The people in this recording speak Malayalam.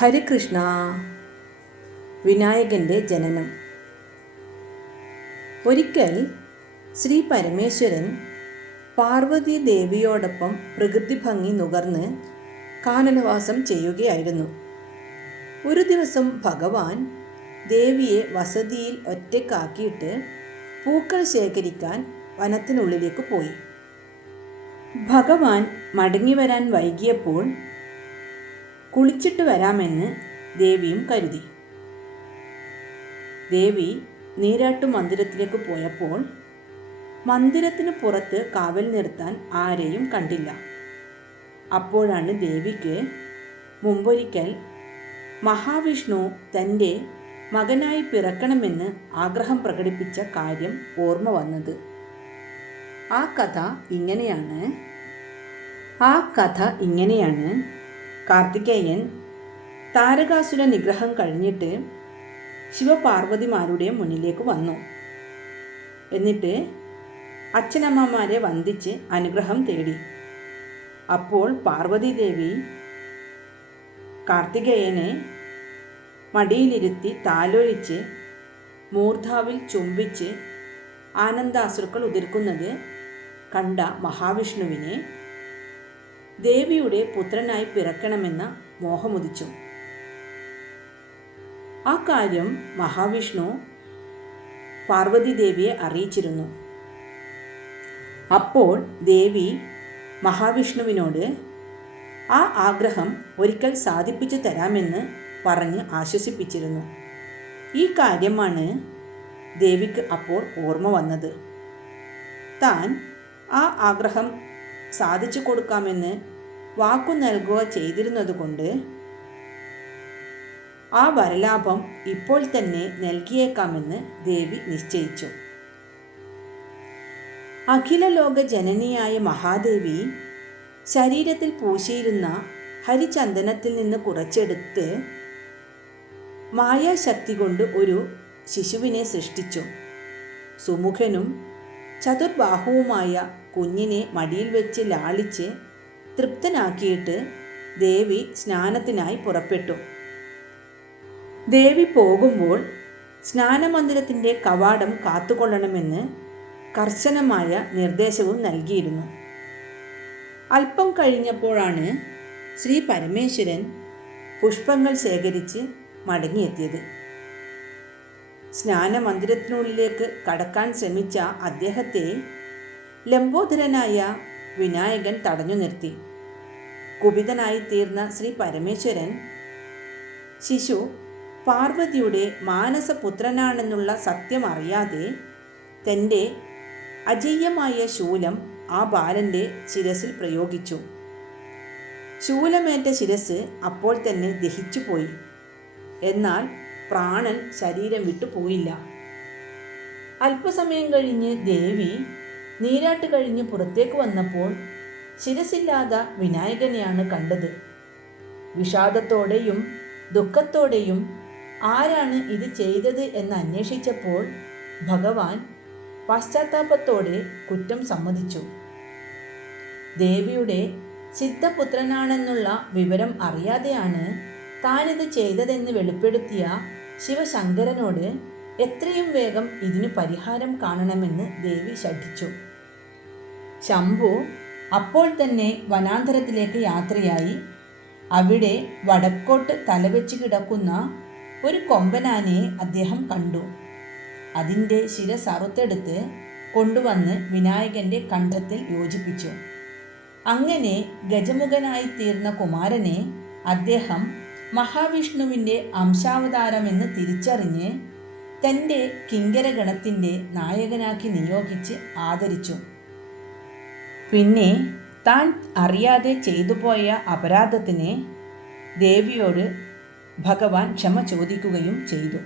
ഹരികൃഷ്ണ വിനായകന്റെ ജനനം. ഒരിക്കൽ ശ്രീ പരമേശ്വരൻ പാർവതി ദേവിയോടൊപ്പം പ്രകൃതി ഭംഗി നുകർന്ന് കാനനവാസം ചെയ്യുകയായിരുന്നു. ഒരു ദിവസം ഭഗവാൻ ദേവിയെ വസതിയിൽ ഒറ്റക്കാക്കിയിട്ട് പൂക്കൾ ശേഖരിക്കാൻ വനത്തിനുള്ളിലേക്ക് പോയി. ഭഗവാൻ മടങ്ങി വരാൻ വൈകിയപ്പോൾ കുളിച്ചിട്ട് വരാമെന്ന് ദേവിയും കരുതി. ദേവി നീരാട്ടു മന്ദിരത്തിലേക്ക് പോയപ്പോൾ മന്ദിരത്തിന് പുറത്ത് കാവൽ നിർത്താൻ ആരെയും കണ്ടില്ല. അപ്പോഴാണ് ദേവിക്ക് മുമ്പൊരിക്കൽ മഹാവിഷ്ണു തന്റെ മകനായി പിറക്കണമെന്ന് ആഗ്രഹം പ്രകടിപ്പിച്ച കാര്യം ഓർമ്മ വന്നത്. ആ കഥ ഇങ്ങനെയാണ്. ആ കഥ ഇങ്ങനെയാണ്. കാർത്തികേയൻ താരകാസുര നിഗ്രഹം കഴിഞ്ഞിട്ട് ശിവപാർവതിമാരുടെ മുന്നിലേക്ക് വന്നു. എന്നിട്ട് അച്ഛനമ്മമാരെ വന്ദിച്ച് അനുഗ്രഹം തേടി. അപ്പോൾ പാർവതീദേവി കാർത്തികേയനെ മടിയിലിരുത്തി താലോലിച്ച് മൂർധാവിൽ ചുംബിച്ച് ആനന്ദാസുക്കൾ ഉതിർക്കുന്നത് കണ്ട മഹാവിഷ്ണുവിനെ ദേവിയുടെ പുത്രനായി പിറക്കണമെന്ന മോഹമുദിച്ചു. ആ കാര്യം മഹാവിഷ്ണു പാർവതി ദേവിയെ അറിയിച്ചിരുന്നു. അപ്പോൾ ദേവി മഹാവിഷ്ണുവിനോട് ആ ആഗ്രഹം ഒരിക്കൽ സാധിപ്പിച്ചു തരാമെന്ന് പറഞ്ഞ് ആശ്വസിപ്പിച്ചിരുന്നു. ഈ കാര്യമാണ് ദേവിക്ക് അപ്പോൾ ഓർമ്മ വന്നത്. താൻ ആ ആഗ്രഹം സാധിച്ചു കൊടുക്കാമെന്ന് വാക്കു നൽകുക ചെയ്തിരുന്നതുകൊണ്ട് ആ വരലാഭം ഇപ്പോൾ തന്നെ നൽകിയേക്കാമെന്ന് ദേവി നിശ്ചയിച്ചു. അഖില ലോക ജനനിയായ മഹാദേവി ശരീരത്തിൽ പൂശിയിരുന്ന ഹരിചന്ദനത്തിൽ നിന്ന് കുറച്ചെടുത്ത് മായാശക്തി കൊണ്ട് ഒരു ശിശുവിനെ സൃഷ്ടിച്ചു. സുമുഖനും ചതുർബാഹുവുമായ കുഞ്ഞിനെ മടിയിൽ വെച്ച് ലാളിച്ച് തൃപ്തനാക്കിയിട്ട് ദേവി സ്നാനത്തിനായി പുറപ്പെട്ടു. ദേവി പോകുമ്പോൾ സ്നാനമന്ദിരത്തിന്റെ കവാടം കാത്തുകൊള്ളണമെന്ന് കർശനമായ നിർദ്ദേശവും നൽകിയിരുന്നു. അല്പം കഴിഞ്ഞപ്പോഴാണ് ശ്രീ പരമേശ്വരൻ പുഷ്പങ്ങൾ ശേഖരിച്ച് മടങ്ങിയെത്തിയത്. സ്നാനമന്ദിരത്തിനുള്ളിലേക്ക് കടക്കാൻ ശ്രമിച്ച അദ്ദേഹത്തെ ലംബോദരനായ വിനായകൻ തടഞ്ഞു നിർത്തി. കുപിതനായി തീർന്ന ശ്രീ പരമേശ്വരൻ ശിശു പാർവതിയുടെ മാനസപുത്രനാണെന്നുള്ള സത്യം അറിയാതെ തന്റെ അജയ്യമായ ശൂലം ആ ബാലന്റെ ശിരസിൽ പ്രയോഗിച്ചു. ശൂലമേറ്റ ശിരസ് അപ്പോൾ തന്നെ ദഹിച്ചുപോയി എന്നാൽ പ്രാണൻ ശരീരം വിട്ടു പോയില്ല അല്പസമയം കഴിഞ്ഞ് ദേവി നീരാട്ട് കഴിഞ്ഞ് പുറത്തേക്ക് വന്നപ്പോൾ ശിരസില്ലാത വിനായകനെയാണ് കണ്ടത്. വിഷാദത്തോടെയും ദുഃഖത്തോടെയും ആരാണ് ഇത് ചെയ്തത് എന്ന് അന്വേഷിച്ചപ്പോൾ ഭഗവാൻ പശ്ചാത്താപത്തോടെ കുറ്റം സമ്മതിച്ചു. ദേവിയുടെ സിദ്ധപുത്രനാണെന്നുള്ള വിവരം അറിയാതെയാണ് താനിത് ചെയ്തതെന്ന് വെളിപ്പെടുത്തിയ ശിവശങ്കരനോട് എത്രയും വേഗം ഇതിനു പരിഹാരം കാണണമെന്ന് ദേവി ശഠിച്ചു. ശംഭു അപ്പോൾ തന്നെ വനാന്തരത്തിലേക്ക് യാത്രയായി. അവിടെ വടക്കോട്ട് തലവെച്ച് കിടക്കുന്ന ഒരു കൊമ്പനാനെ അദ്ദേഹം കണ്ടു. അതിന്റെ ശിരസ് അറുത്തെടുത്ത് കൊണ്ടുവന്ന് വിനായകന്റെ കണ്ഠത്തിൽ യോജിപ്പിച്ചു. അങ്ങനെ ഗജമുഖനായി തീർന്ന കുമാരനെ അദ്ദേഹം മഹാവിഷ്ണുവിന്റെ അംശാവതാരമെന്ന് തിരിച്ചറിഞ്ഞ് തന്റെ കിങ്കരഗണത്തിന്റെ നായകനാക്കി നിയോഗിച്ച് ആദരിച്ചു. പിന്നെ താൻ അറിയാതെ ചെയ്തു പോയ അപരാധത്തിന് ദേവിയോട് ഭഗവാൻ ക്ഷമ ചോദിക്കുകയും ചെയ്തു.